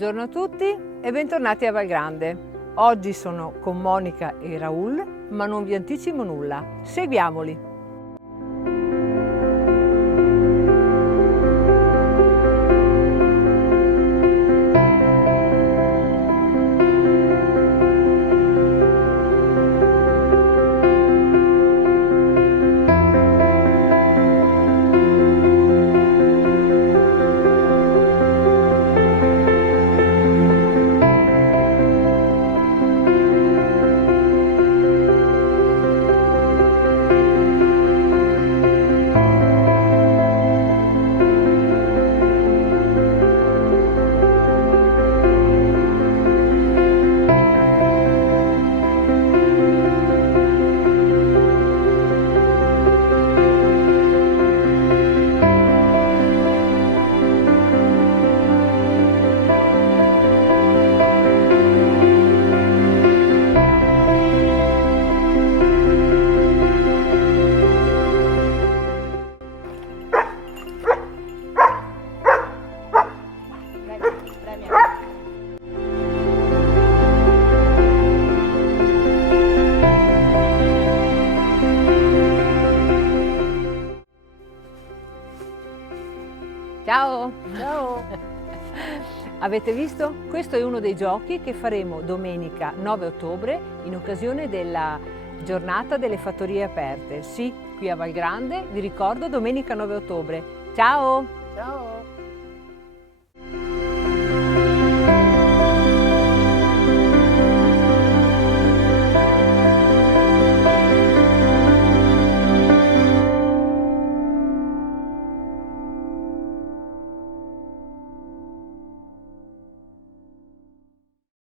Buongiorno a tutti e bentornati a Valgrande. Oggi sono con Monica e Raul, ma non vi anticipo nulla. Seguiamoli! Ciao! Ciao! Avete visto? Questo è uno dei giochi che faremo domenica 9 ottobre in occasione della giornata delle fattorie aperte. Sì, qui a Valgrande, vi ricordo, domenica 9 ottobre. Ciao! Ciao!